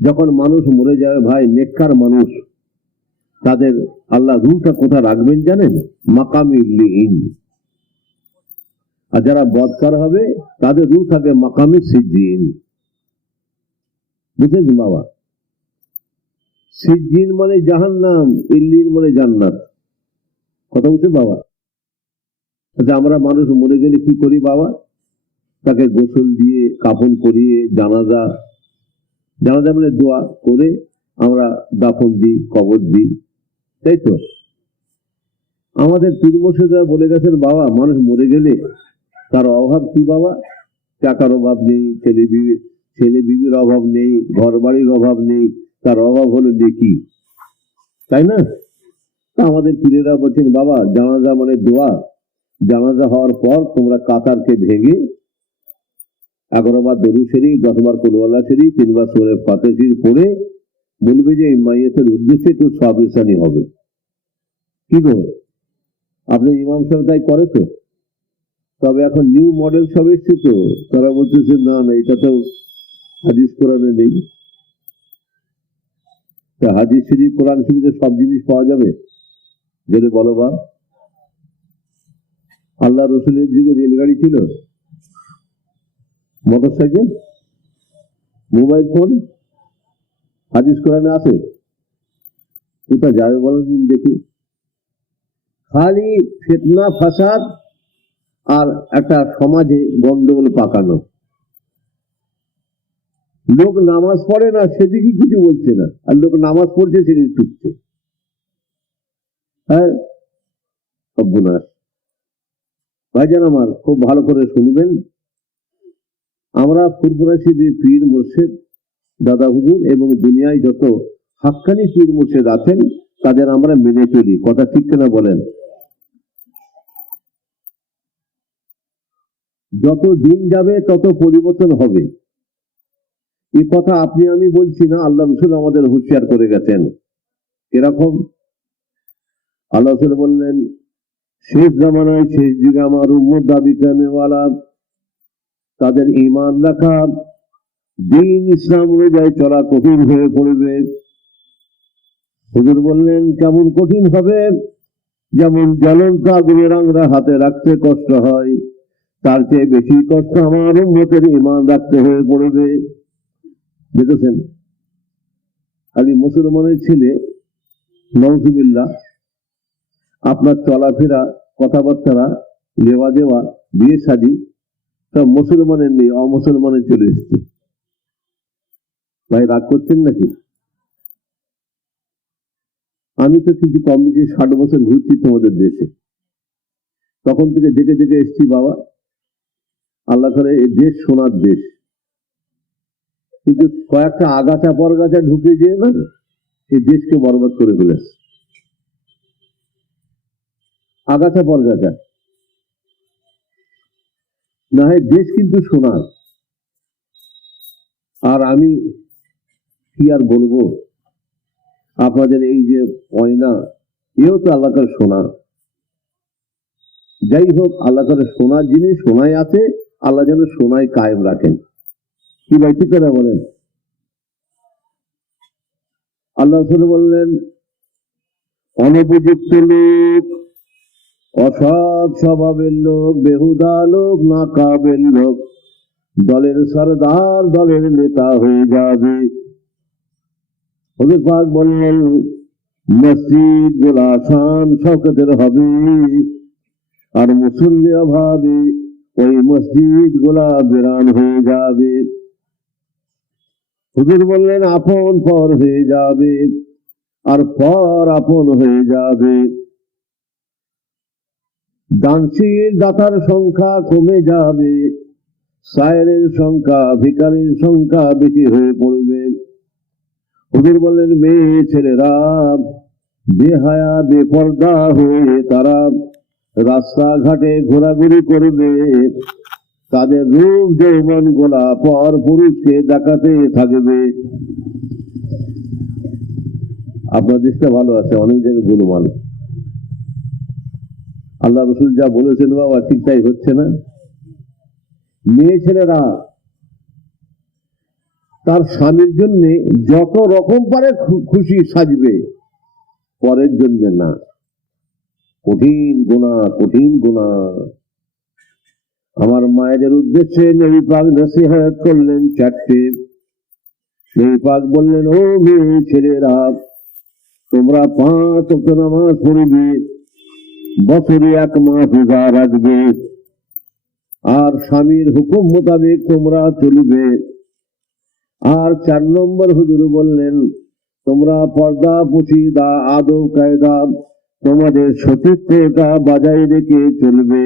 যখন মানুষ মরে যাবে ভাই, নেককার মানুষ, তাদের আল্লাহ রূহটা কোথায় রাখবেন জানেন? মাকামে ইল্লিয়িন। আর যারা বদকার হবে তাদের রূহ থাকে মাকামে সিজ্জিন। বুঝেছেন বাবা? সিজ্জিন মানে জাহান্নাম, ইল্লিয়িন মানে জান্নাত। কথা বুঝছেন বাবা? আচ্ছা, আমরা মানুষ মরে গেলে কি করি বাবা? তাকে গোসল দিয়ে, কাফন করিয়ে, জানাজা মানে দোয়া করে আমরা দাফন দিই, কবর দিই, তাই তো? আমাদের পীর মুর্শিদরা বলে গেছেন বাবা, মানুষ মরে গেলে তার অভাব কি বাবা? টাকার অভাব নেই, ছেলে বিবির অভাব নেই, ঘর বাড়ির অভাব নেই, তার অভাব হলো নেকি, তাই না? তা আমাদের পীরেরা বলছেন বাবা, জানাজা মানে দোয়া। জানাজা হওয়ার পর তোমরা কাতারকে ভেঙে 11 বার দরুদ শরীফ, 10 বার কুল আল্লাহু শরীফ, 3 বার সূরা ফাতিহা শরীফ পড়ে বলবে যে এই মাইয়াতের উদ্দেশ্যে একটু সওয়াব-ই হবে। কি গো, আপনি ইমাম সাহেব তাই করে তো? তবে এখন নিউ মডেল সব এসছে তো, তারা বলতেছে না না, এটা তো হাদিস কোরআনে নেই। হাদিস শরীফ, কোরআন শরীফে সব জিনিস পাওয়া যাবে? যদি বলো বা, আল্লাহ রসুলের যুগে রেলগাড়ি ছিল, মোটরসাইকেল, মোবাইল ফোন, হাদিস কোরআনে আছে? কোথায় যাবে বলো দিন দেখি? খালি ফিতনা ফাসাদ আর একটা সমাজে গন্ডগোল পাকানো। লোক নামাজ পড়ে না সেদিকে কিছু বলছে না, আর লোক নামাজ পড়ছে সেদিকে টুকছে। হ্যাঁ, সর্বনাশ। ভাইজান আমার, খুব ভালো করে শুনবেন। আমরা ফুরফুরাশি যে পীর মুর্শিদ দাদা হুজুর এবং দুনিয়ায় যত হাক্কানি পীর মুর্শিদ আছেন তাদের আমরা মেনে চলি। কথা ঠিক কিনা বলেন? যত দিন যাবে তত পরিবর্তন হবে, এই কথা আপনি আমি বলছি না, আল্লাহ রসুল আমাদের হুঁশিয়ার করে গেছেন। এরকম আল্লাহ রসুল বললেন, শেষ জামানায়, শেষ যুগে আমার উম্মত দাবি করেওয়ালা, তাদের ঈমান রাখা, দিন ইসলাম অনুযায়ী চলা কঠিন হয়ে পড়বে। হুজুর বললেন, কেমন কঠিন হবে? যেমন জ্বলন্ত আগুনের আংরা হাতে রাখতে কষ্ট হয়, তার চেয়ে বেশি কষ্ট আমার উম্মতের ঈমান রাখতে হয়ে পড়বে। দেখেছেন, খালি মুসলমানের ছেলে, নাউজুবিল্লাহ, আপনার চলাফেরা, কথাবার্তা, লেওয়া দেওয়া, বিয়ে শাদী সব মুসলমানের নেই, অমুসলমানের চলে এসছে। ভাই রাগ করছেন নাকি? আমি তো কিছু কম বেশি 60 বছর ঘুরছি তোমাদের দেশে, তখন থেকে দেখে দেখে এসছি বাবা। আল্লাহ করে এই দেশ সোনার দেশ, কিন্তু কয়েকটা আগাছা পরগাছা ঢুকে যেয়ে না এই দেশকে বরবাদ করে ফেলেছে। আগাছা পরগাছা না হয় দেশ কিন্তু সোনার। আর আমি কি আর বলবো, আপনাদের এই যে পয়না, এও তো আল্লাহ করে সোনা। যাই হোক, আল্লাহ করে সোনার জিনিস সোনায় আছে, আল্লাহ যেন সোনায় কায়েম রাখেন। কি ভাই ঠিক করে বলেন? আল্লাহ বললেন, অনুপযুক্ত লোক, অসৎ স্বভাবের লোক, বেহুদা লোক, নাকাবের লোক দলের সরদার, দলের নেতা হয়ে যাবে। হুজুর পাক বললেন, মসজিদ গুলা শান শওকতের হবে, আর মুসল্লি অভাবে ওই মসজিদ গুলা বিরান হয়ে যাবে। হুজুর বললেন, আপন পর হয়ে যাবে, আর পর আপন হয়ে যাবে। দানশীল দাতার সংখ্যা কমে যাবে, সায়েরের সংখ্যা, ভিখারির সংখ্যা বেশি হয়ে পড়বে। হুজুর বললেন, মেয়ে ছেলেরা বেহায়া বেপর্দা হয়ে তারা রাস্তাঘাটে ঘোরাঘুরি করবে, তাদের রূপ যৌবন গোলা পর পুরুষকে দেখাতে থাকবে। আপনার দেশটা ভালো আছে, অনেক জায়গায় গোলমাল। আল্লাহ রসুল যা বলেছেন বাবা, ঠিক তাই হচ্ছে না। মেয়ে ছেলেরা তার স্বামীর জন্য যত রকম পারে খুশি সাজবে, পরের জন্য না। কঠিন গুনাহ, কঠিন গুনাহ। আমার মায়েদের উদ্দেশ্যে নবী পাক নসিহত করলেন চারটে। নবী পাক বললেন, ও মেয়ে ছেলেরা, তোমরা 5 ওয়াক্ত নামাজ পড়বে, বছরে 1 মাস রোজা রাখবে, আর স্বামীর হুকুম মোতাবেক তোমরা চলবে। আর 4 নম্বর হুজুর বললেন, তোমরা পর্দা পুশিদা আদব কায়দা তোমাদের সতীত্বটা বজায় রেখে চলবে,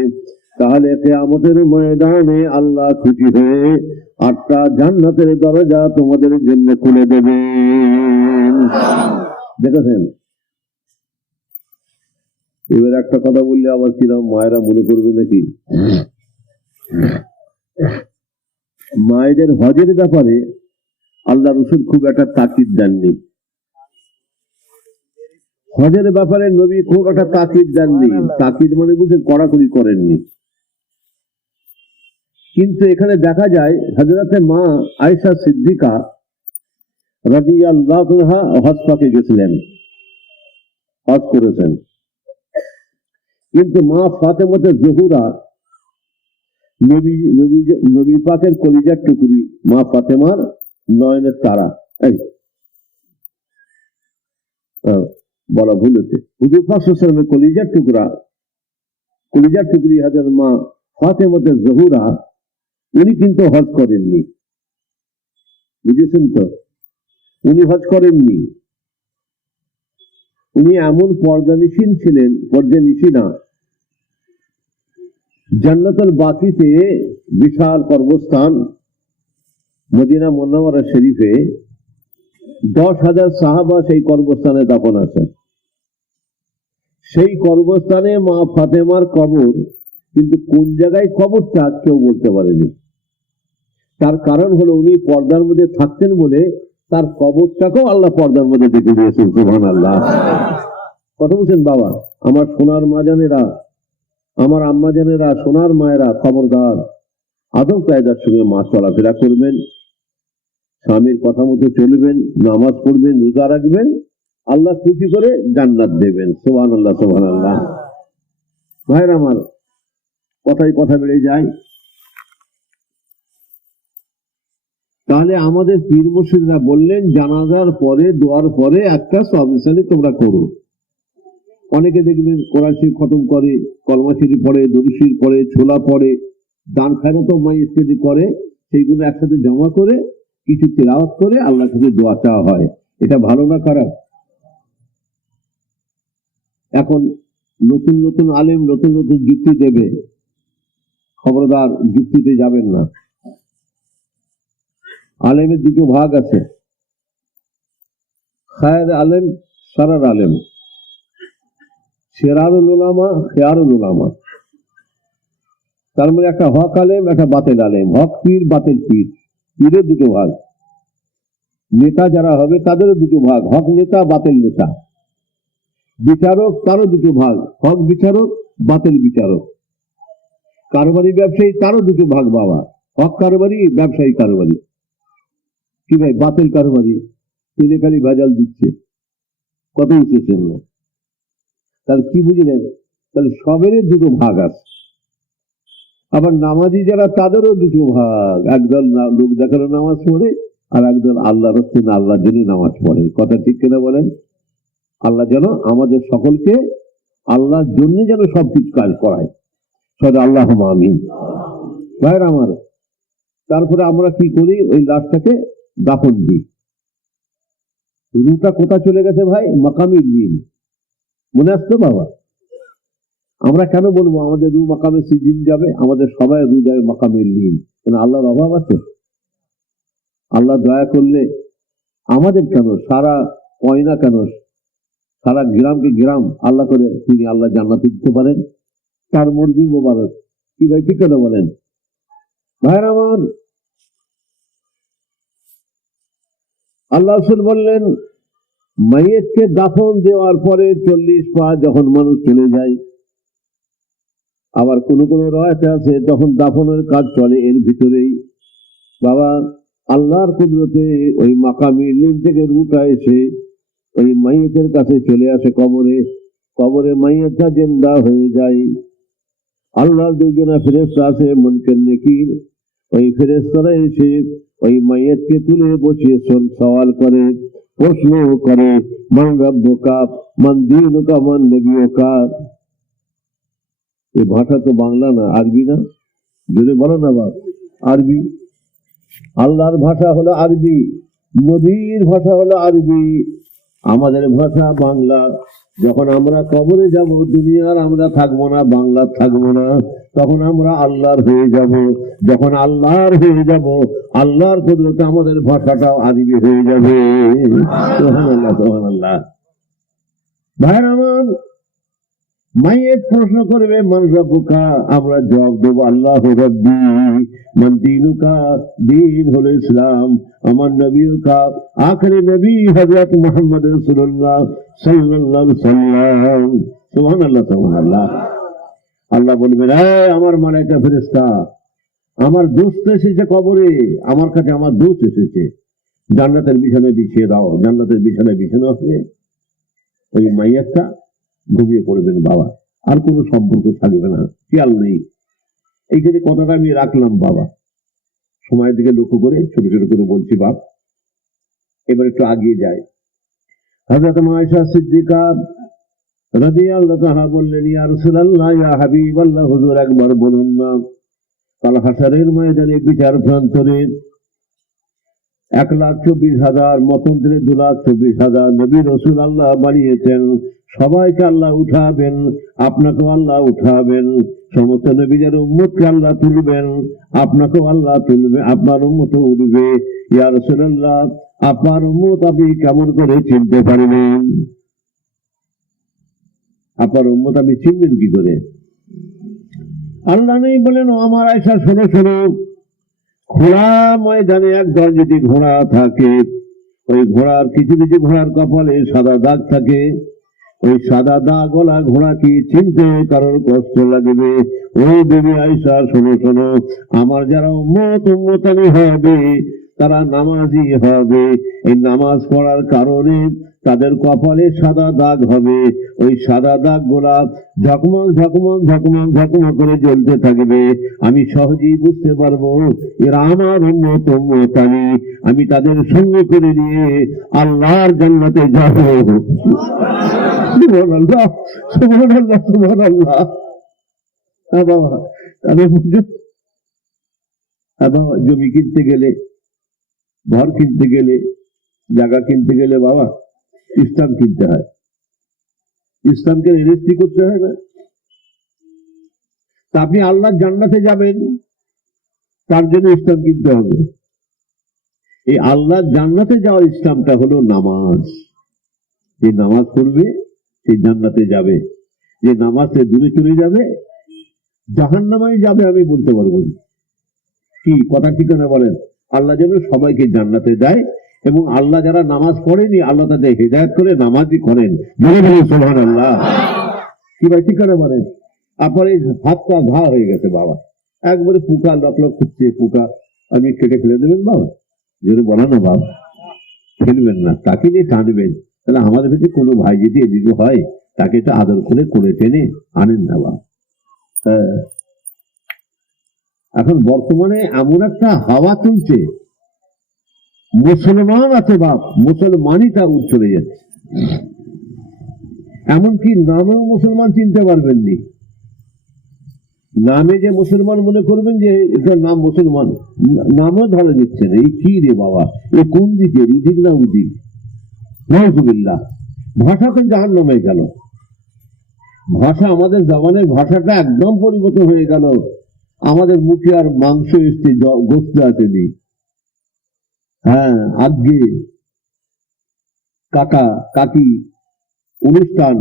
তাহলে কিয়ামতের ময়দানে আল্লাহ খুশি হয়ে 8টা জান্নাতের দরজা তোমাদের জন্য খুলে দেবেন। দেখেছেন? এবার একটা কথা বললে আবার কিরকম মায়েরা মনে করবে নাকি, মায়েদের হজের ব্যাপারে আল্লাহ রসুল খুব একটা তাকিদ দেননি। হজের ব্যাপারে নবী খুব একটা তাকিদ দেননি। তাকিদ মানে বুঝে কড়াকড়ি করেননি। কিন্তু এখানে দেখা যায় হযরতে মা আয়েশা সিদ্দিকা রাদিয়াল্লাহু আনহা হজ পাকে গেছিলেন, হজ করেছেন। কিন্তু মা ফাতেমাতে জোহরা নবী পাকের কলিজার টুকরি, মা ফাতেমার নয়নের তারা, বলা ভুল হচ্ছে, হুজুর পাক সাল্লাল্লাহু আলাইহি ওয়াসাল্লামের কলিজার টুকরি হযরত মা ফাতেমাতে জোহরা, উনি কিন্তু হজ করেননি। বুঝেছেন তো? উনি হজ করেননি। উনি এমন পর্দানিশীন ছিলেন, পর্দানিশী না, জান্নাতুল বাকিতে বিশাল কর্মস্থান মদিনা মুনাওয়ারা শরীফে 10,000 সাহাবা সেই কর্মস্থানে দাফন আছেন। সেই কর্মস্থানে মা ফাতেমার কবর, কিন্তু কোন জায়গায় কবরটা কেউ বলতে পারেনি। তার কারণ হলো উনি পর্দার মধ্যে থাকতেন বলে তার কবরটাকেও আল্লাহ পর্দার মধ্যে দেখে দিয়েছেন। সুবহানাল্লাহ। কথা বলছেন বাবা? আমার সোনার মা জানেরা, আমার আম্মা জানেরা, সোনার মায়েরা, খবরদার, আদব কায়দার সঙ্গে মা চলাফেরা করবেন, স্বামীর কথা মতো চলবেন, নামাজ পড়বেন, রোজা রাখবেন, আল্লাহ খুশি করে জান্নাত দেবেন। সুবহানাল্লাহ, সুবহানাল্লাহ। ভাইরা আমার, কথায় কথা বেড়ে যায়। তাহলে আমাদের পীর মুর্শিদরা বললেন, জানাজার পরে, দোয়ার পরে একটা সবিসানি তোমরা করো। অনেকে দেখবেন কোরআন শরীফ খতম করে, কলমা শরীফ পড়ে, দরুদ শরীফ পড়ে, ছোলা পড়ে, দান খায়রাত মাই ইত্যাদি করে, সেইগুলো একসাথে জমা করে কিছু তেলাওয়াত করে আল্লাহর কাছে দোয়া চাওয়া হয়। এটা ভালো না খারাপ? এখন নতুন নতুন আলেম নতুন নতুন যুক্তি দেবে, খবরদার যুক্তিতে যাবেন না। আলেমের দুটো ভাগ আছে, খায়ের আলেম, সারার আলেম, সেরারুল উলামা, খেয়ারুল উলামা। তার মানে একটা হক আলেম, একটা বাতিল আলেম। হক পীর, বাতিল পীর, পীরের দুটো ভাগ। নেতা যারা হবে তাদেরও দুটো ভাগ, হক নেতা, বাতিল নেতা। বিচারক, তারও দুটো ভাগ, হক বিচারক, বাতিল বিচারক। কারবারি ব্যবসায়ী, তারও দুটো ভাগ বাবা, হক কারবারি, ব্যবসায়ী কারবারি। কি ভাই, বাতিল কারবারি, তিনি খালি ভেজাল দিচ্ছে, কত উঠেছেন না। তাহলে কি বুঝলেন? তাহলে সবেরই দুটো ভাগ আছে। আবার নামাজি যারা, তাদেরও দুটো ভাগ, একদল লোক দেখানো নামাজ পড়ে, আর একদল আল্লাহ রাস্তায় আল্লাহর জন্য নামাজ পড়ে। কথা ঠিক কিনা বলেন? আল্লাহ যেন আমাদের সকলকে আল্লাহর জন্য যেন সবকিছু কাজ করায়। সদা আল্লাহ আমিন। ভাইরা আমার, তারপরে আমরা কি করি? ওই লাশটাকে দাফন দিই। রুটা কোথা চলে গেছে ভাই? মাকামে দিন। মনে আসতো বাবা? আমরা কেন বলবো আমাদের রু মাকামে সিদ্দিন যাবে? আমাদের সবাই রু যাবে মাকামে লিন। কেন আল্লাহর অভাব আছে? আল্লাহ দয়া করলে আমাদের কেন, সারা কয়না কেন, সারা গ্রামকে গ্রাম আল্লাহ করে তিনি আল্লাহ জান্নাতে দিতে পারেন। তার মর্জি মোবারক। কি ভাই, ঠিক কথা বলেন? ভাইয়ের আমার, আল্লাহ রাসূল বললেন, মাইয়িতকে দাফন দেওয়ার পরে 40 পা যখন মানুষ চলে যায়, আবার কোন কোন রওয়ায়াতে আছে তখন দাফনের কাজ চলে এর ভিতরেই। বাবা, আল্লাহর কুদরতে ওই মাকামি ইল্লিন থেকে রুটা এসে ওই মাইয়েতের কাছে চলে আসে কবরে। কবরে মাইয়েতটা জিন্দা হয়ে যায়। আল্লাহর দুইজনা ফেরেশতা আছে মুনকার নেকির। ওই ফেরেশতারা এসে ওই মাইয়েতকে তুলে বসিয়ে সওয়াল করে, প্রশ্ন করে, মান রাব্বুকা, মান দীনুকা, মান নবিয়ুকা। এই ভাষা তো বাংলা না, আরবি না? জোরে বলো না বাপ। আরবি। আল্লাহর ভাষা হলো আরবি, নবীর ভাষা হলো আরবি, আমাদের ভাষা বাংলা। যখন আমরা কবরে যাব, দুনিয়ার আমরা থাকবো না, বাংলা থাকবো না, তখন আমরা আল্লাহর হয়ে যাব। যখন আল্লাহর হয়ে যাব, আল্লাহর কুদরতে আমাদের ভাষাটাও আরবি হয়ে যাবে। সুবহানাল্লাহ, সুবহানাল্লাহ। ভাইরা আমার, মাইয়েত প্রশ্ন করবে মান রাব্বুকা, আমরা জবাব দেবো আল্লাহু রাব্বি। মান দীনুকা, দ্বীন হলো ইসলাম। আমার নবিয়ুকা, আখেরি নবী হযরত মুহাম্মদ রাসূলুল্লাহ সাল্লাল্লাহু আলাইহি ওয়াসাল্লাম। সুবহানাল্লাহ, সুবহানাল্লাহ। আল্লাহ বলবেন, আমার মালায়েকা ফেরেশতা, আমার দোস্ত এসেছে কবরে, আমার কাছে আমার দোস্ত এসেছে, জান্নাতের বিছানায় বিছিয়ে দাও। জান্নাতের বিছানায় বিছানো হবে। ওই মাইয়াতটা ঘুমিয়ে পড়বেন বাবা, আর কোনো সম্পর্ক থাকবে না, খেয়াল নেই। এইখানে কথাটা আমি রাখলাম বাবা, সময়ের দিকে লক্ষ্য করে ছোট ছোট করে বলছি বাপ। এবার একটু আগিয়ে যায়। হযরত আয়েশা সিদ্দিকা রাদিয়াল্লাহু তাআলা বললেন, ইয়া রাসূলুল্লাহ, ইয়া হাবিবাল্লাহ, হুজুর একবার বলুন না, কাল হাশরের ময়দানে বিচার প্রান্তরে 1,24,000 মতন্ত্রে 2,24,000 নবী রাসূল আল্লাহ বানিয়েছেন। সবাইকে আল্লাহ উঠাবেন, আপনাকেও আল্লাহ উঠাবেন। সমস্ত নবীদের উম্মতকে আল্লাহ তুলবেন, আপনাকেও আল্লাহ তুলবে, আপনার উম্মতও উঠবে। ইয়া রাসূলুল্লাহ, আপনার উম্মত আপনি কেমন করে চিনতে পারবেন? আপনার উম্মত আপনি চিনবেন কি করে? আল্লাহ নেই বলেন, ও আমার আয়েশা শোনো শোনো, খোলা ময়দানে একদল যদি ঘোড়া থাকে, ওই ঘোড়ার কিছু কিছু ঘোড়ার কপালে সাদা দাগ থাকে। ওই সাদা দাগ ওলা ঘোড়া কি চিনতে কারোর কষ্ট লাগবে? ও বেবি আয়েশা শোনো শোনো, আমার যারা উম্মতানি হবে তারা নামাজি হবে। এই নামাজ পড়ার কারণে তাদের কপালে সাদা দাগ হবে। ওই সাদা দাগ গোলা ঝকমক ঝকমক ঝকমক ঝকমক করে জ্বলতে থাকবে। আমি সহজেই বুঝতে পারবো এরা আমার উম্মতানি। আমি তাদের সঙ্গে করে নিয়ে আল্লাহর জান্নাতে যাব। সুবহানাল্লাহ, সুবহানাল্লাহ, সুবহানাল্লাহ। বাবা, বাবা, জমি কিনতে গেলে, ঘর কিনতে গেলে, জায়গা কিনতে গেলে বাবা ইসলাম কিনতে হয়। ইসলামকে রেজিস্ট্রি করতে হয় না? তা আপনি আল্লাহর জান্নাতে যাবেন, তার জন্য ইসলাম কিনতে হবে। এই আল্লাহর জান্নাতে যাওয়ার ইসলামটা হলো নামাজ। যে নামাজ পড়বে সেই জান্নাতে যাবে, যে নামাজে দূরে চলে যাবে জাহান্নামে যাবে। আমি বলতে পারবো কি কথা ঠিক না বলেন? আল্লাহ যেন সবাইকে জান্নাতে দেয়, এবং আল্লাহ যারা নামাজ পড়েনি আল্লাহ তাদের হিদায়াত করে নামাজই করেন। সুবহানাল্লাহ। কি ভাই ঠিক না বলেন? আপনার এই হাত পা ঘা হয়ে গেছে বাবা, একবারে পোকা লক লক খুঁজছে, পোকা আপনি কেটে ফেলে দেবেন বাবা? যদি বলা না বাবা, ফেলবেন না, তাকে নিয়ে টানবেন। তাহলে আমাদের ভিতরে কোনো ভাই যদি এদিকে হয়, তাকে একটু আদর করে টেনে আনেন না বাবা। এখন বর্তমানে এমন একটা হাওয়া চলছে, মুসলমান আছে বাপ, মুসলমানই তা চলে যাচ্ছে। এমনকি নামেও মুসলমান চিনতে পারবেন নি। নামে যে মুসলমান মনে করবেন যে এটার নাম মুসলমান, নামও ধরা দিচ্ছে না। এই কি রে বাবা, এ কোন দিকে, এদিক না ওদিক? নাউযুবিল্লাহ। ভাষা তো জাহান্নামে গেল। ভাষা, আমাদের জবানের ভাষাটা একদম পরিবর্তন হয়ে গেল। আমাদের মুখে আর মাংস এসছে, গোস্ত আসেনি। হ্যাঁ, আজকে কাকা কাকি অনুষ্ঠান।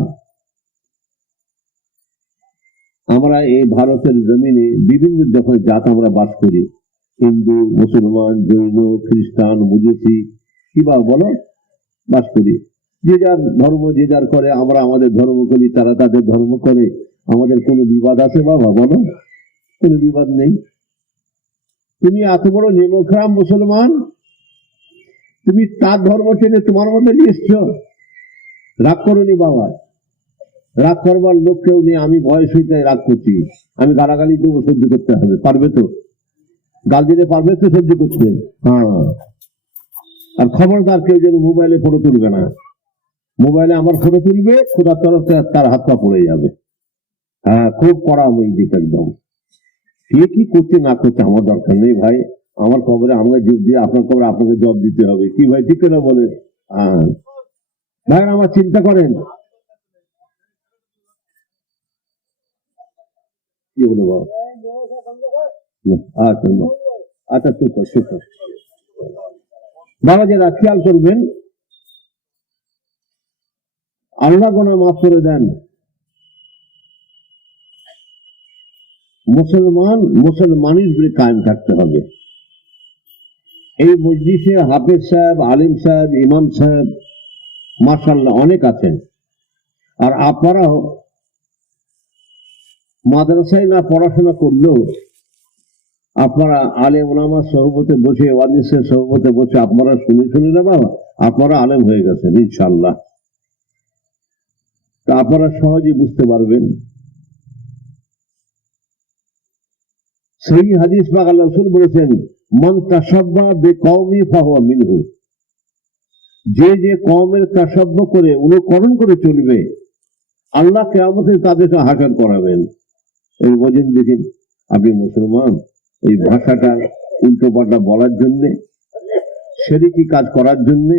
আমরা এই ভারতের জমিনে বিভিন্ন যখন জাত আমরা বাস করি, হিন্দু, মুসলমান, জৈন, খ্রিস্টান, বুঝেছি কিবা বলো, বাস করি। যে যার ধর্ম যে যার করে, আমরা আমাদের ধর্ম করি, তারা তাদের ধর্ম করে। আমাদের কোনো বিবাদ আছে বাবা বলো? কোনো বিবাদ নেই। তুমি এত বড় নেমোখারাম মুসলমান, তুমি তার ধর্ম ছেড়ে তোমার মধ্যে নিয়ে এসছো। রাগ করোনি বাবা, রাগ করবার লোক কেউ নেই। আমি বয়স হইতে রাগ করছি, আমি গালাগালি দেবো, সহ্য করতে হবে। পারবে তো? গাল দিলে পারবে তো সহ্য করতে? হ্যাঁ। আর খবরদার কেউ যেন মোবাইলে ফটো তুলবে না। মোবাইলে আমার ফটো তুলবে, খোদার তরফ থেকে তার হাত পা পড়ে যাবে। হ্যাঁ, খুব কড়া ওই দিক একদম। কে কি করছে না করছে আমার দরকার নেই ভাই। আমার কবরে আমাকে জব দিয়ে, আপনার কবরে আপনাকে জব দিতে হবে। কি ভাই, ঠিক না বলে? হ্যাঁ ভাই, আমার চিন্তা করেন। কি বলো বাবা? আচ্ছা আচ্ছা, চুপ কর চুপ কর বাবা। যারা খেয়াল করবেন, আল্লাহ গুনাহ মাফ করে দেন। মুসলমানের উপরে কায়েম থাকতে হবে। এই মজলিসে হাফেজ সাহেব, আলিম সাহেব, ইমাম সাহেব মাশাআল্লাহ অনেক আছেন। আর আপনারাও মাদ্রাসায় না পড়াশোনা করলেও আপনারা আলেম ওলামার সহবতে বসে, ওয়াজিসের সহবতে বসে আপনারা শুনে না বাবা, আপনারা আলেম হয়ে গেছেন ইনশাআল্লাহ। তা আপনারা সহজে বুঝতে পারবেন। সেই হাদিস পাক আল্লাহ রাসূল বলেছেন, মান তাশাব্বাহা বিকওমি ফাহুয়া মিনহু। যে যে কওমের তাশাব্বুহ করে, অনুকরণ করে চলবে, আল্লাহ কিয়ামতে তাদেরকে হাসর করাবেন। এই বোঝেন, দেখেন আপনি মুসলমান, এই ভাষাটা উল্টো পাল্টা বলার জন্য, শিরকি কাজ করার জন্য,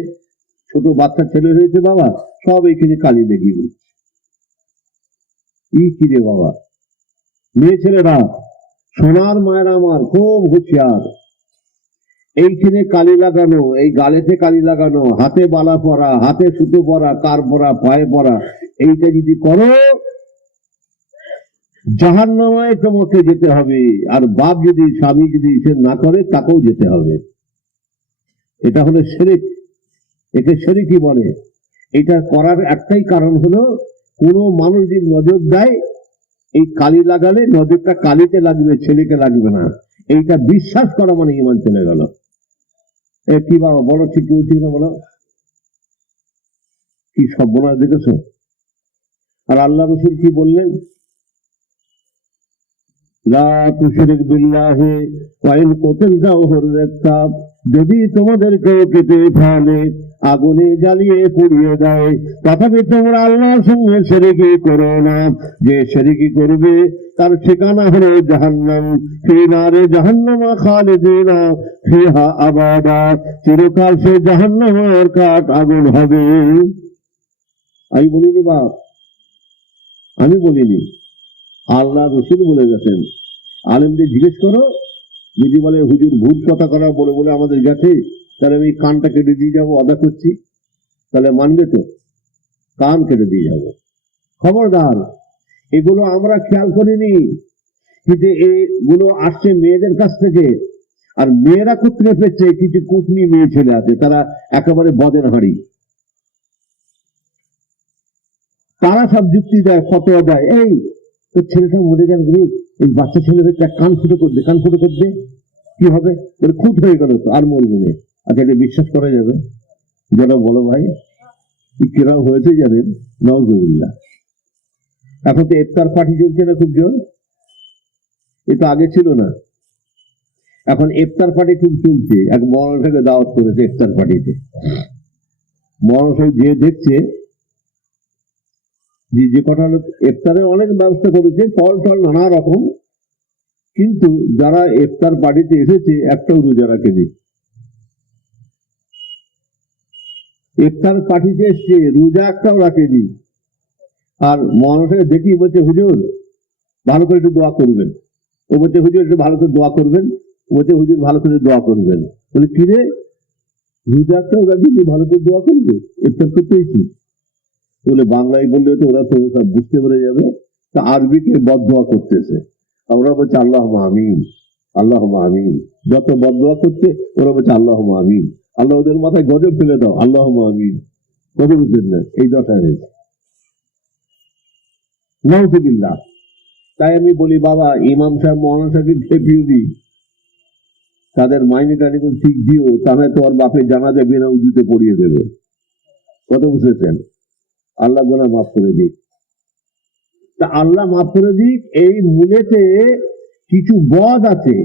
ছোট বাচ্চা ছেলে হয়েছে বাবা, সব এখানে কালি লেগে গেছে। কি রে বাবা, মেয়ে ছেলেরা, সোনার মায়ের আমার খুব হুঁশিয়ার। এইখানে কালি লাগানো, এই গালেতে কালি লাগানো, হাতে বালা পরা, হাতে সুতো পরা, কার পরা, পায়ে পরা, এইটা যদি করো জাহান্নামে তোমাকে যেতে হবে। আর বাপ যদি, স্বামী যদি সে না করে, তাকেও যেতে হবে। এটা হলো শিরক, একে শিরকি বলে। এটা করার একটাই কারণ হলো, কোন মানুষ যদি নজর দেয়, এই কালি লাগালে নজরটা কালিতে লাগবে, ছেলেকে লাগবে না। এইটা বিশ্বাস করা মানে ঈমান চলে গেল। কি বাবা বলো, ঠিক কি বলছি না বলো? কি সর্বনাশ দেখেছো? আর আল্লাহ রাসূল কি বললেন? লা তুশরিক বিল্লাহি ওয়া ইন কুতিলতাও হুররাতাব। যদি তোমাদের কেউ কেটে ফেলে, আগুনে জ্বালিয়ে পুড়িয়ে দেয়, তথাপি তোমরা আল্লাহর সঙ্গে শিরকি করো না। যে শিরকি করবে তার ঠিকানা হলো জাহান্নাম। ফি নারে জাহান্নামা খালিদিনা ফিহা আবাদা। চিরকাল সে জাহান্নামের কাঠ আগুন হবে। আমি বলিনি বাপ, আমি বলিনি, আল্লাহ রাসূল বলে গেছেন। আলেমদের জিজ্ঞেস করো, যদি বলে হুজুর ভূত কথা করা বলে বলে আমাদের গেছে, তাহলে আমি কানটা কেটে দিয়ে যাবো, আদা করছি, তাহলে মানবে তো? কান কেটে দিয়ে যাব। খবরদার, এগুলো আমরা খেয়াল করিনি, কিন্তু এগুলো আসছে মেয়েদের কাছ থেকে। আর মেয়েরা কোথেকে পেয়েছে? কিছু কুটনি মেয়ে ছেলে আছে, তারা একেবারে বদের হাঁড়ি, তারা সব যুক্তি দেয়, ফতোয়া দেয়। এই তোর ছেলেটা মরে গেল রে, এই বাচ্চা ছেলে কান ফুটো করবে, কান ফুটো করবে, কি হবে? খুঁত হয়ে গেল তো, আর মরবে না। আচ্ছা, এটা বিশ্বাস করা যাবে? যেটা বলো ভাই, কিরাম হয়েছে জানেন? নাউজুবিল্লাহ। এখন তো ইফতার পার্টি চলছে না খুব জোর, এটা আগে ছিল না। এখন ইফতার পার্টি খুব চলছে। এক মৌলানাকে দাওয়াত করেছে ইফতার পার্টিতে। মৌলানা সাহেব যে দেখছে যে কটা লোক ইফতারের অনেক ব্যবস্থা করেছে, ফল টল নানা রকম, কিন্তু যারা ইফতার পার্টিতে এসেছে একটাও রোজা রাখেনি। ইফতার পার্টিতে এসছে, রোজা একটাও রাখেনি। আর মৌলানাকে দেখি বলছে, হুজুর ভালো করে একটু দোয়া করবেন। ও বলছে, হুজুর একটু ভালো করে দোয়া করবেন। ও বলছে, হুজুর ভালো করে দোয়া করবেন। বলে, কিরে রোজা একটাও রাখেনি, ভালো করে দোয়া করবে? ইফতার করতেইছি। বলে, বাংলায় বললে তো ওরা তো সব বুঝতে পেরে যাবে। তা আরবিতে বদদোয়া করতেছে। আমরা বলছি আল্লাহুম্মা আমিন, আল্লাহুম্মা আমিন। যত বদদোয়া করছে ওরা বলছে আল্লাহুম্মা আমিন। আল্লাহ ওদের মাথায় গজব ফেলে দাও, আল্লাহুম্মা আমিন। কত বুঝলেন না? এই দশা হয়েছে, নাউজুবিল্লাহ। তাই আমি বলি বাবা, ইমাম সাহেব মৌলানা সাহেবকে খেপিয়ে দিই, তাদের মাইনেটা কিন্তু ঠিক দিও, তাহলে তোমার বাপের জানাজা বিনা উজুতে পড়িয়ে দেবে। কত বুঝেছেন? আল্লাহ গুনাহ মাফ করে দিক। তা আল্লাহ মাফ করে দিক, এই মূলেতে কিছু বদ আছে,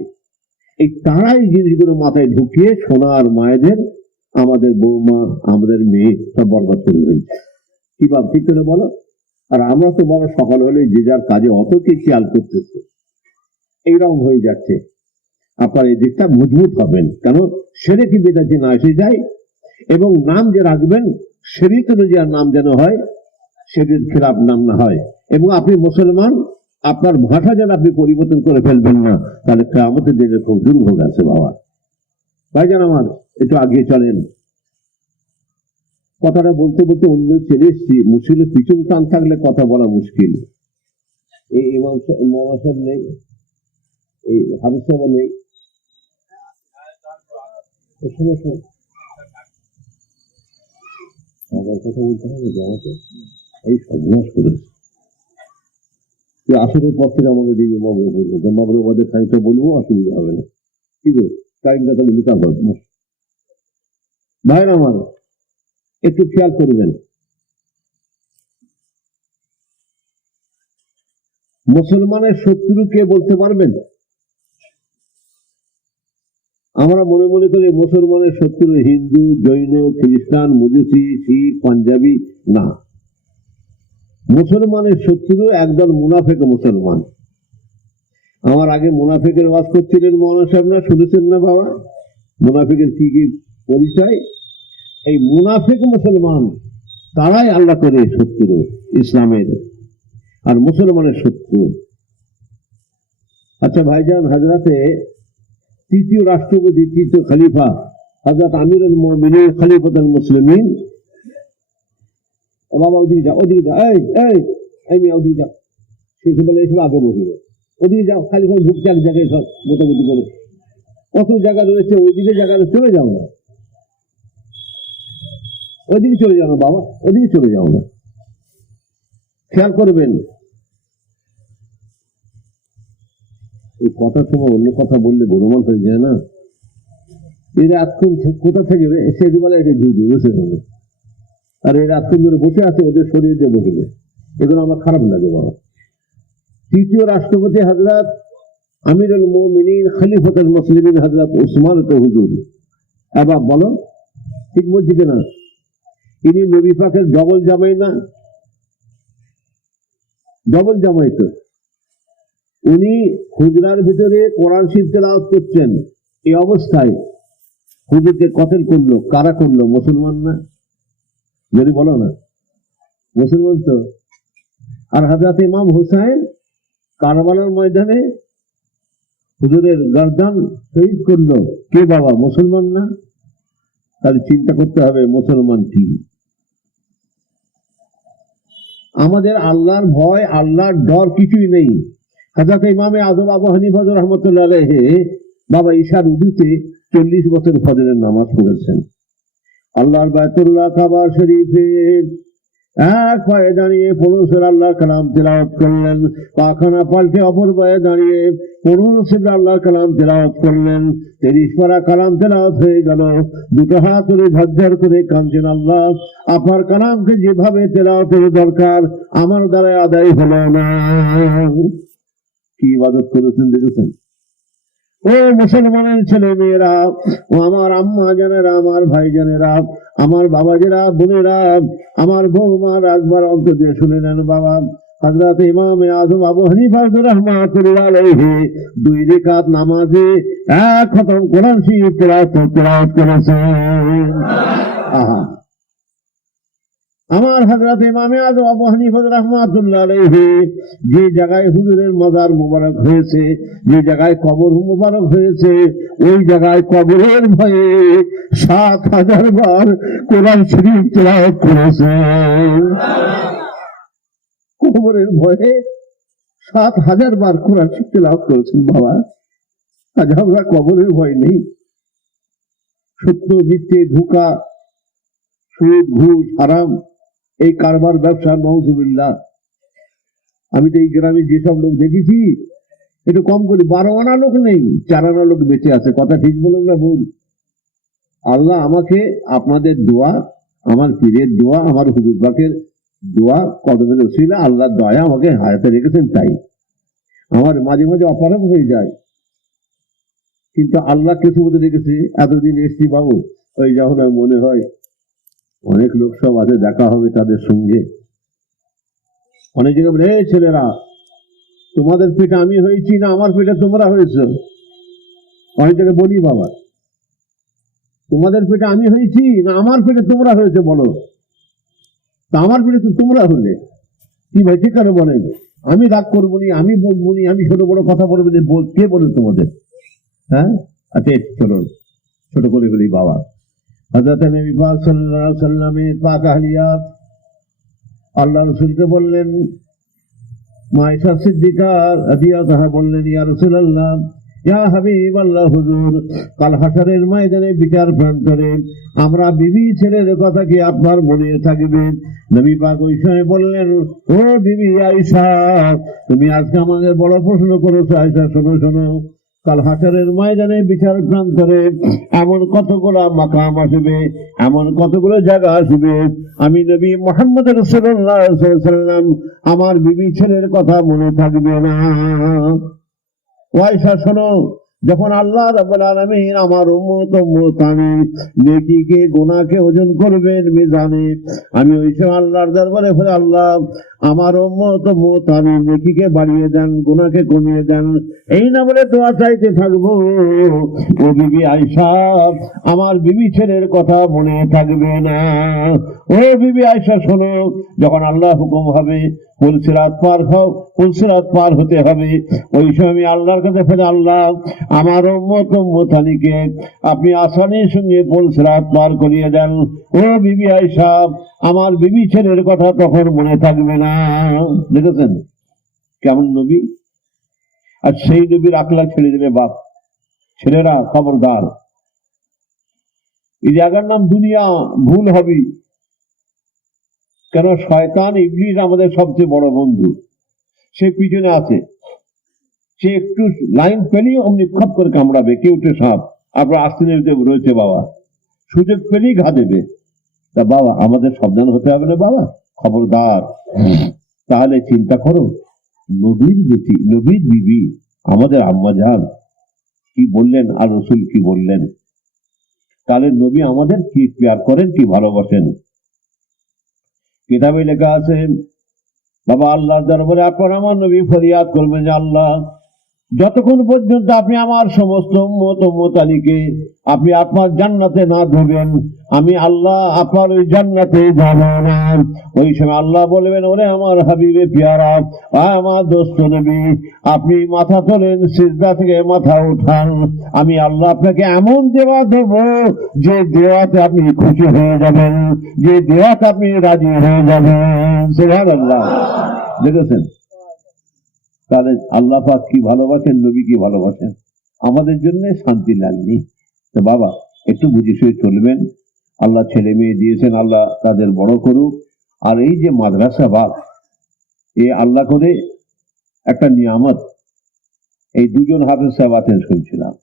এই তারাই জিনিসগুলো মাথায় ঢুকিয়ে সোনার মায়েদের, আমাদের বৌমা, আমাদের মেয়ে সব বরবাদ করে ফেলছে। কি ভাব, ঠিক করে বলো? আর আমরা তো বাবা সকাল হলে যে যার কাজে অত কি খেয়াল করতেছে, এইরকম হয়ে যাচ্ছে। আপনার এই দিকটা মজবুত হবেন, কেন সেরে কি বেদাতি না এসে যায়, এবং নাম যে রাখবেন শরীয়ত অনুযায়ী নাম যেন হয়, শরীয়ত খেলাফ নাম না হয়। এবং আপনি মুসলমান, আপনার ভাষা যেন আপনি পরিবর্তন করে ফেলবেন না, তাহলে কিয়ামতের দিনে খুব দুর্ভোগ আছে বাবা। ভাইজান আমার, একটু আগিয়ে চলেন। কথাটা বলতে বলতে অন্য চলে এসছি, মুশকিলের পিছন টান থাকলে কথা বলা মুশকিল। এই ইমাম মৌলানা সাহেব নেই, এই হাফিজ সাহেব নেই, শুনে শুনে আবার কথা বলতে হবে যে আমাকে এই সর্বনাশ করেছে। আসরের পর থেকে আমাকে দিকে মগরে বলবো, মগরে বাদে খানিকটা বলবো, অসুবিধা হবে না। কি বল, টাইমটা তাহলে বিকাশ হবে। ভাইরা আমার, একটু খেয়াল করবেন, মুসলমানের শত্রু কে বলতে পারবেন? আমরা মনে মনে করি মুসলমানের শত্রু হিন্দু, জৈন, খ্রিস্টান, মজুসি, শিখ, পাঞ্জাবি। না, মুসলমানের শত্রু একদল মুনাফেক মুসলমান। আমার আগে মুনাফেকের ওয়াজ করছিলেন মৌলানা সাহেব, না শুনেছেন না বাবা? মুনাফেকের কি কি পরিচয়? এই মুনাফেক মুসলমান, তারাই আল্লাহ করে শত্রু ইসলামের আর মুসলমানের শত্রু। আচ্ছা ভাইজান, হযরতে তৃতীয় রাষ্ট্রপতি, তৃতীয় খলিফা হযরত আমিরুল মুমিনিন খলিফাতুল মুসলিমিন, বাবা ওদিকে যাও, ওদিকে যাও, এই মেয়ে ওদিকে যাও, শেষে বলে এসব আগে বসবে, ওদিকে যাও, খালি খালি ঢুকছে এক জায়গায় সব গোটাগুটি করে, কত জায়গা রয়েছে, ওইদিকে জায়গা চলে যাও না, ওইদিকে চলে যাও না বাবা, ওদিকে চলে যাও না। খেয়াল করবেন, এই কথার সময় অন্য কথা বললে গোলমাল হয়ে যায় না। এরা এতক্ষণ কোথা থেকে এসে বলে এটা ঝুঁকি বসে যাবে, আর এরা এতক্ষণ ধরে বসে আছে, ওদের শরীর দিয়ে বসবে, এগুলো আমার খারাপ লাগে বাবা। তৃতীয় রাষ্ট্রপতি হযরত আমিরুল মুমিনিন খলিফাতুল মুসলিমিন হযরত উসমান হুজুর, এবার বলো ঠিক বলছি কিনা? ইনি নবী পাকের ডবল জামাই না? ডবল জামাই তো। উনি হুজরার ভিতরে কোরআন শরীফ তেলাওয়াত করছেন, এই অবস্থায় হুজুরকে কতল করলো, কারা করলো? মুসলমান না? যদি বলো না, মুসলমান তো। আর হযরত ইমাম হুসাইন কারবালার ময়দানে হুজুরের গর্দান শহীদ করলো, কে বাবা? মুসলমান না? তাহলে চিন্তা করতে হবে মুসলমান কি। আমাদের আল্লাহর ভয়, আল্লাহর ডর কিছুই নেই। হযরত ইমামে আযম আবু হানিফা রাহমাতুল্লাহ আলাইহি বাবা ঈশার উজুতে 40 বছর ফজরের নামাজ পড়েছেন। আল্লাহর বাইতুল্লাহ কাবা শরীফে এক পায়ে দাঁড়িয়ে 15 সূরা আল্লাহর কালাম তেলাওয়াত করলেন, পাখানা পাল্টে অপর পায়ে দাঁড়িয়ে 15 সূরা আল্লাহর কালাম তেলাওয়াত করলেন। 30 পারা কালাম তেলাওয়াত হয়ে গেল, দুটো হাত তুলে ঝরঝর করে কাঁদছেন, আল্লাহ আপনার কালামকে যেভাবে তেলাওয়াতের দরকার আমার দ্বারা আদায় হলো না। কি ইবাদত করেছেন দেখেছেন? ও মুসলমানের ছেলে মেয়েরা, ও আমার আম্মা জানেরা, আমার ভাই জানেরা, আমার বাবাজেরা, বোনেরা, আমার বৌমা, একবার অন্তর দিয়ে শুনে নেন বাবা। হযরত ইমামে আযম আবু হানিফা রাহমাতুল্লাহ আলাইহি 2 রাকাত নামাজে এক খতম কোরআন শরীফ তেলাওয়াত করেছেন। আহা, আমার হযরত ইমামে আযম আবু হানিফা রাহমাতুল্লাহ আলাইহি যে জায়গায় হুজুরের মাজার মুবারক হয়েছে, যে জায়গায় কবর মুবারক হয়েছে, ওই জায়গায় কবরের ভয়ে 7000 বার কোরআন শরীফ তেলাওয়াত করেছেন। কবরের ভয়ে 7000 বার কোরআন শরীফ তেলাওয়াত করেছেন বাবা। আজ আমরা কবরের ভয় নেই। সত্য মিথ্যে, ধোঁকা, সুদ, ঘুষ, হারাম, এই কারবার ব্যবসা, নাউজুবিল্লাহ। আমি তো এই গ্রামে যেসব লোক দেখেছি, একটু কম করি, 12 আনা লোক নেই, 4 আনা লোক বেঁচে আছে। কথা ঠিক বলুন না ভুল? আল্লাহ আমাকে আপনাদের দোয়া, আমার পীরের দোয়া, আমার হুজুর পাকের দোয়া, কদমের ওসিলা, আল্লাহর দয়া আমাকে হায়াতে রেখেছেন। তাই আমার মাঝে মাঝে অপারগ হয়ে যায়, কিন্তু আল্লাহ কিছু মধ্যে রেখেছে। এতদিন এসছি বাবু, ওই যখন মনে হয় অনেক লোক সব আছে, দেখা হবে তাদের সঙ্গে। অনেক জায়গায় বলে, ছেলেরা তোমাদের পেটে আমি হয়েছি না আমার পেটে তোমরা হয়েছ? অনেক জায়গায় বলি, বাবা তোমাদের পেটে আমি হয়েছি না আমার পেটে তোমরা হয়েছে বলো? তা আমার পেটে তো তোমরা হলে। কি ভাই, ঠিক করে বলেন? আমি রাগ করবো নি, আমি বলবো নি, আমি ছোট বড় কথা বলবো নি, কে বলে তোমাদের? হ্যাঁ, আচ্ছা চলো ছোট করে বলি। বাবা হযরত নবী পাক সাল্লাল্লাহু আলাইহি ওয়াসাল্লামের পাক আহলিয়াত আল্লাহ রাসূলকে বললেন, মা আয়েশা সিদ্দিকা রাদিয়াল্লাহু আনহা বললেন, ইয়া রাসূলুল্লাহ, ইয়া হাবিবাল্লাহ, হুজুর, কাল হাশরের ময়দানে বিচার প্রান্তরে আমরা বিবি ছেলের কথা কি আপনার মনে থাকবে? নবী পাক ওই সময় বললেন, ও বিবি আয়েশা, তুমি আজকে আমাকে বড় প্রশ্ন করেছো। আয়েশা শোনো শোনো, কাল হাশরের ময়দানে বিচার প্রান্তরে এমন কতগুলো মাকাম আসবে, এমন কতগুলো জায়গা আসবে, আমি নবী মুহাম্মদ রাসূলুল্লাহ সাল্লাল্লাহু আলাইহি ওয়াসাল্লাম আমার বিবি ছেলের কথা মনে থাকবে না। আয়েশা শোনো, যখন আল্লাহ রাব্বুল আলামিন আমার উম্মত আমি নেকিকে গুনাহকে ওজন করবেন মিজানে, আমি ওই সময় আল্লাহর দরবারে বলে, আল্লাহ আমার উম্মত আমি নেকিকে বাড়িয়ে দেন, গুনাহকে কমিয়ে দেন। এই না বলে দোয়া চাইতে থাকবো, ও বিবি আয়েশা, আমার বিবি ছেলের কথা মনে থাকবে না। ও বিবি আয়েশা শোনো, যখন আল্লাহ হুকুম হবে পুলসিরাত পার হও, পুলসিরাত পার হতে হবে, ওই সময় আমি আল্লাহর কাছে ফেলে, আল্লাহ আমার উম্মত আলীকে আপনি আসানির সঙ্গে পুলসিরাত পার করিয়ে দেন। ও বিবি আয়েশা, আমার বিবি ছেলের কথা তখন মনে থাকবে না। দেখেছেন কেমন নবী? আর সেই নবীর আকলা ছেড়ে দেবে বাপ। ছেলেরা খবরদার, এই জায়গার নাম দুনিয়া ভুল হবে কেন? শয়তান ইবলিস আমাদের সবচেয়ে বড় বন্ধু, সে পিছনে আছে। সে একটু লাইন পেলেই অমনি খপ করে কামড়াবে, কেউটে সাপ আপনার আস্তিনের রয়েছে বাবা, সুযোগ পেলেই ঘা দেবে। তা বাবা আমাদের সাবধান হতে হবে না বাবা, খবরদার। তাহলে চিন্তা করো, নবীর বেটি, নবীর বিবি, আমাদের আম্মা জান কি বললেন আর রসুল কি বললেন? তাহলে নবী আমাদের কি প্যার করেন, কি ভালোবাসেন। কিতাবে লেখা আছে, বাবা আল্লাহর দরবারে আপনার আমার নবী ফরিয়াদ করবেন যে, আল্লাহ যতক্ষণ পর্যন্ত আপনি আমার সমস্ত উম্মত আলীকে আপনি আপনার জান্নাতে না ধরবেন, আমি আল্লাহ আপনার ওই জান্নাতে যাব না। ওই সময় আল্লাহ বলবেন, ওরে আমার হাবিবে পিয়ারা, আমার দোস্ত নবী, আপনি মাথা তোলেন, সিজদা থেকে মাথা উঠান, আমি আল্লাহ আপনাকে এমন দেওয়া দেব, যে দেওয়াতে আপনি খুশি হয়ে যাবেন, যে দেওয়াতে আপনি রাজি হয়ে যাবেন। সুবহানাল্লাহ। দেখেছেন তাহলে আল্লাহ পাক কি ভালোবাসেন, নবী কি ভালোবাসেন। আমাদের জন্য শান্তি লাগনি। তো বাবা একটু বুঝে শুয়ে চলবেন। আল্লাহ ছেলে মেয়ে দিয়েছেন, আল্লাহ তাদের বড় করুক। আর এই যে মাদ্রাসা বাপ, এ আল্লাহ করে একটা নিয়ামত। এই দুজন হাফেজ সাহেব আছেন শুনছিলাম,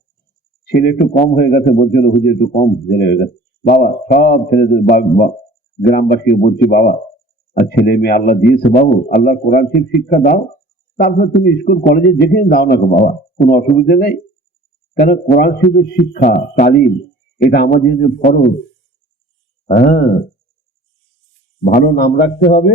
ছেলে একটু কম হয়ে গেছে, বলছিল হুজুর একটু কম ছেলে হয়ে গেছে। বাবা সব ছেলেদের গ্রামবাসীকে বলছি, বাবা আর ছেলে মেয়ে আল্লাহ দিয়েছে, বাবু আল্লাহ কোরআন শরীফ শিক্ষা দাও, তারপর তুমি স্কুল কলেজে যেখানে দাও না বাবা, কোনো অসুবিধা নেই। কেন কোরআন শরীফের শিক্ষা তালিম এটা আমাদের জন্য ফরজ। হ্যাঁ, ভালো নাম রাখতে হবে।